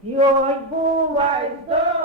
Your boy bull was